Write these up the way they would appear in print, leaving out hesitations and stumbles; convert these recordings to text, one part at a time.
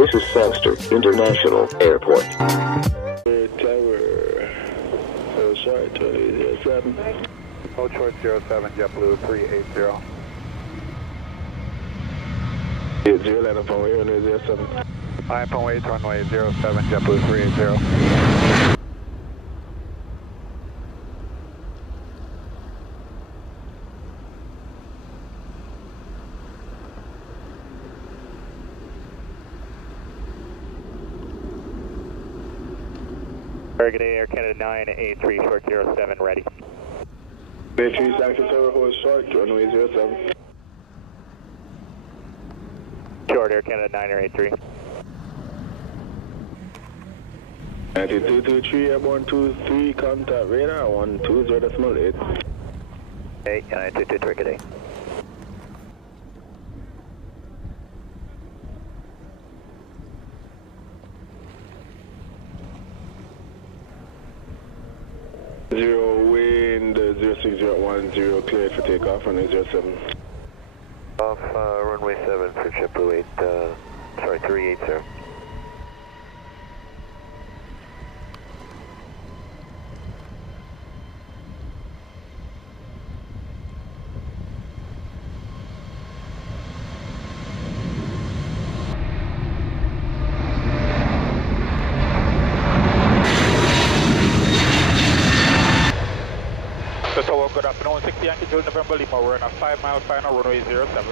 This is Sangster International Airport. Tower, oh sorry, 2007. Hold short 07, JetBlue 380. 80, line up on way, runway 07. Line up on way, runway 07, JetBlue 380. Good day, Air Canada 983, short 07, ready. Bay 3, Sangster Tower, hold short, runway 07. Short Air Canada 983. 9223, airborne 23, contact radar 120.8. Hey, 9223, good day. Zero wind 06010, cleared for takeoff, runway 07. Off runway 7 for JetBlue 380. Good afternoon, 60 Yankee Julie November Lima. We're on a 5 mile final, runway 07.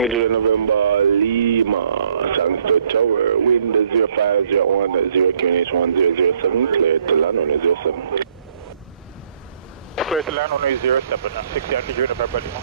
Julie November Lima, Sangster Tower, wind 0501, 0 QNH 1007, cleared to land runway 07. Clear to land runway 07, 60 Yankee Julie November Lima.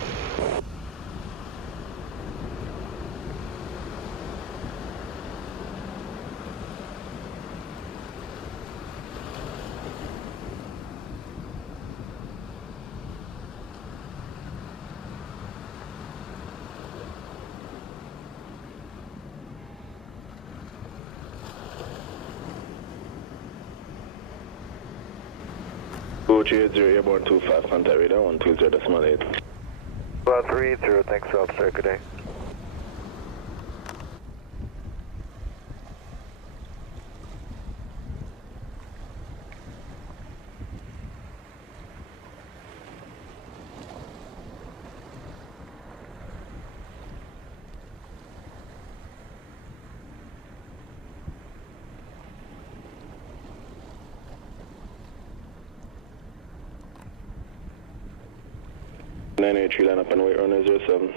Go 380, airborne 25, contact radar 120.8. 380, thanks, officer, good day. Line up and wait, runway 07.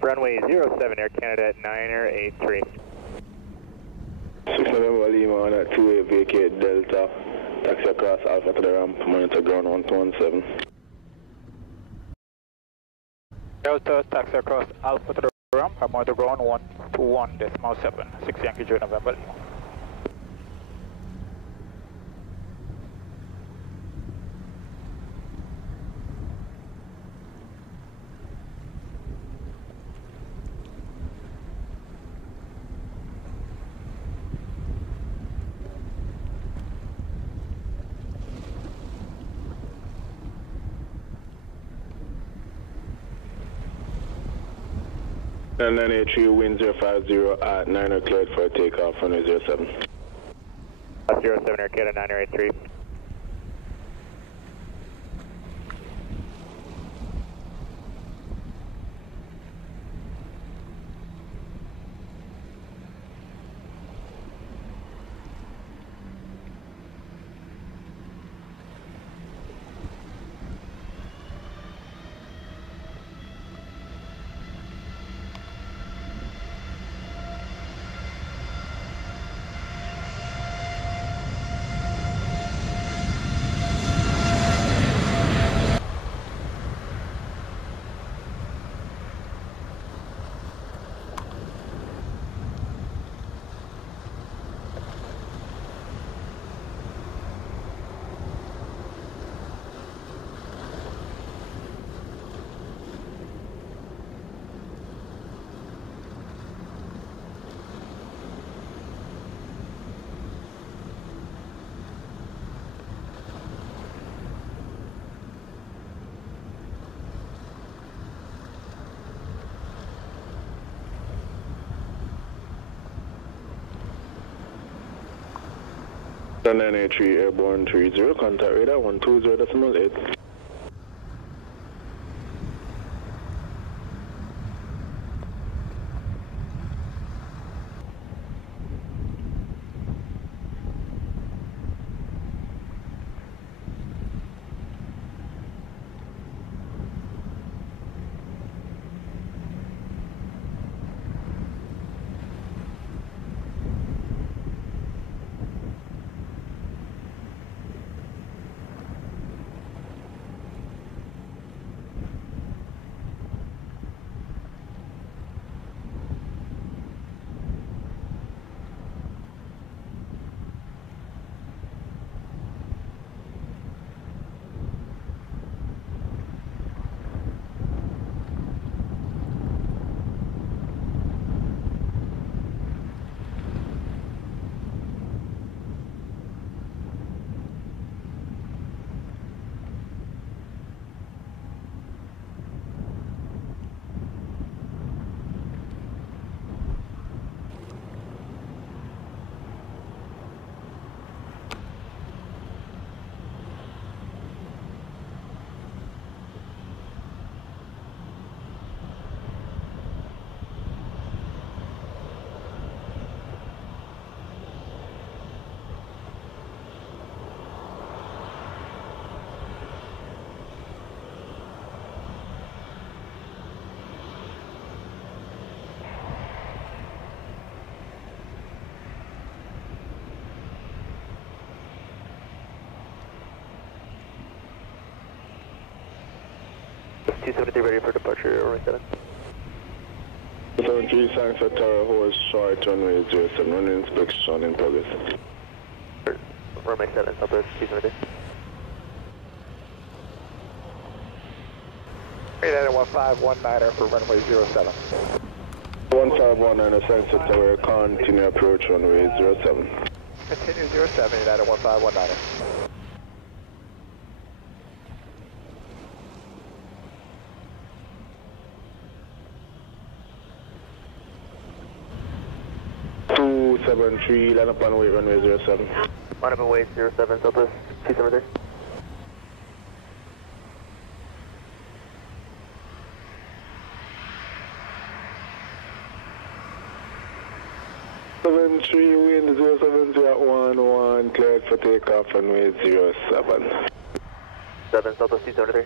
Runway 07, Air Canada at 983. 6 November Lima on at 28 vacate Delta. Taxi across Alpha to the ramp, monitor ground 117. Delta, taxi across Alpha to the ramp, I'm on the ground 121.7, 6 Yankee Julie November Lima. And 983, wind 050 at 9 cleared for takeoff, runway 07. 07, Air Canada 983. 983 airborne 30, contact radar 120.8. T-73 ready for departure, runway 7. 73, thanks for Tower, hold short, runway 07, runway inspection in progress. Runway 7, Southwest T-73. United 1519 for runway 07. 1519, thanks for Tower, continue approach runway 07. Continue 07, United 1519. Three, land up on way runway 07. Line up and wait 07, Southwest T-73. Wind 07011, cleared for takeoff runway 07. 7, Southwest T-73.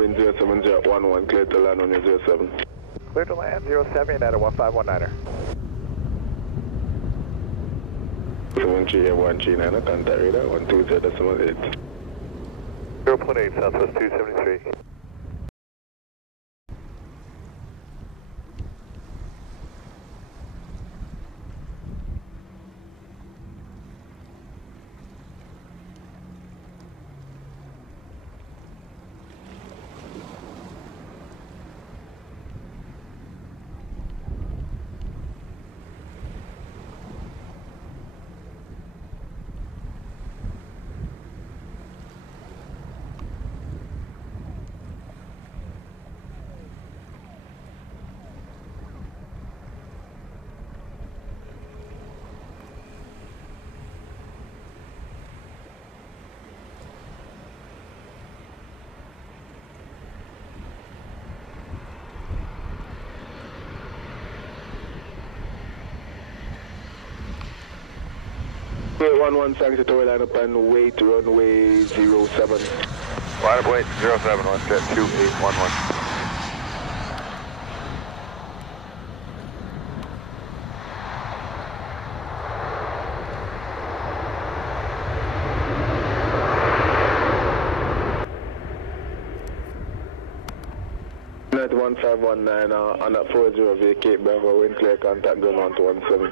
Wind 07011, clear to land on 07. Clear to land 07, United 1519. 73 139, contact radar 120.8. 0.8, Southwest 273. 11 Sanctuary Tower, line up and wait, runway 07. Line up, wait, 07, WestJet 2811. United 1519 on that 40 vacate Bravo, wind clear, contact ground 117.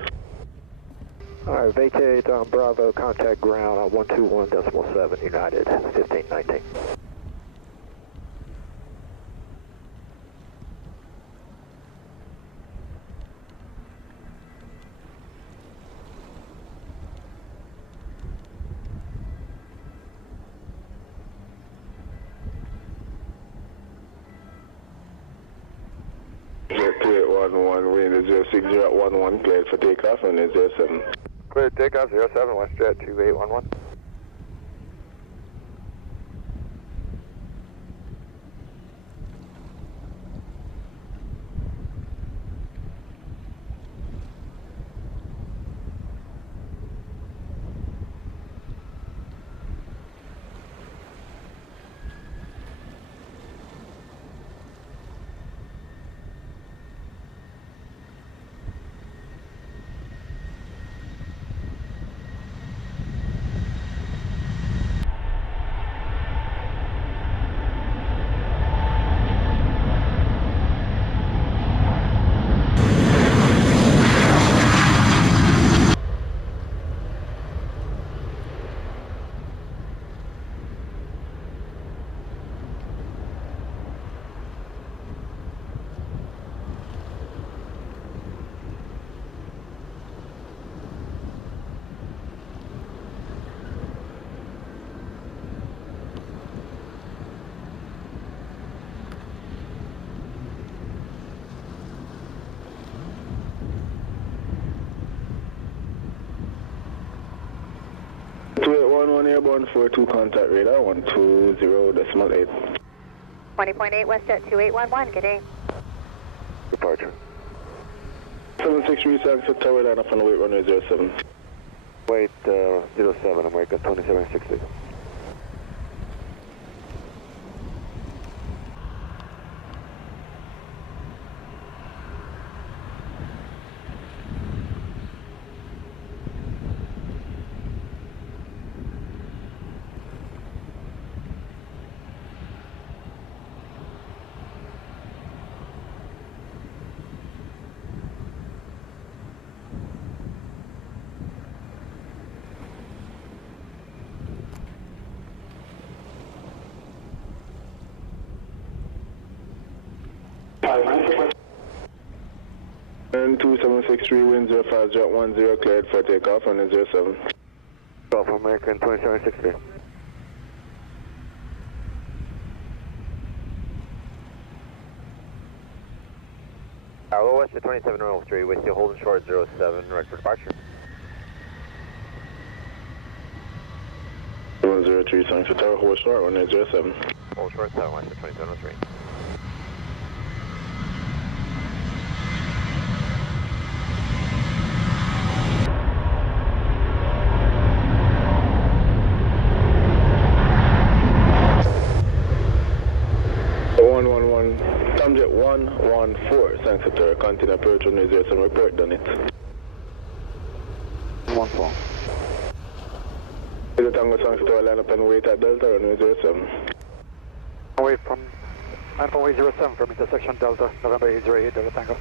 Alright, vacate Bravo, contact ground on 121.7 United 1519. Jet2811, wind is 06011, cleared for takeoff and is 07. Clear takeoff 07, WestJet 2811. Airborne 42 contact radar 120.8. 20.8 WestJet 2811, good day. Departure. 763 Sanctuary Tower, line up on the wait runway 07. Wait 07, American 2760. And 2763, wind 05, jet 10, cleared for takeoff on 07. Golf American 2760. Hello, WestJet 2703 with you, holding short 07, right for departure. 103 Sanctuary Tower, hold short, runway 07. Hold short 7, WestJet 2703. Jet 114, Sanctuary Tower, continue approach on 07, report done it. 14. Is it Tango Sanctuary Tower, line up and wait at Delta, runway 07. Away from runway 07 from intersection Delta, November 808, Delta Tango.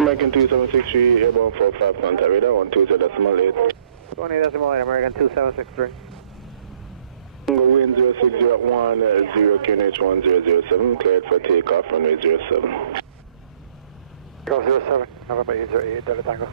American 2763, airborne 45, contact radar 120.8. 20.8, American 2763. Tango wind 0601, 0 QNH 1007, cleared for takeoff, runway 07. Go 07, November 808, Delta Tango.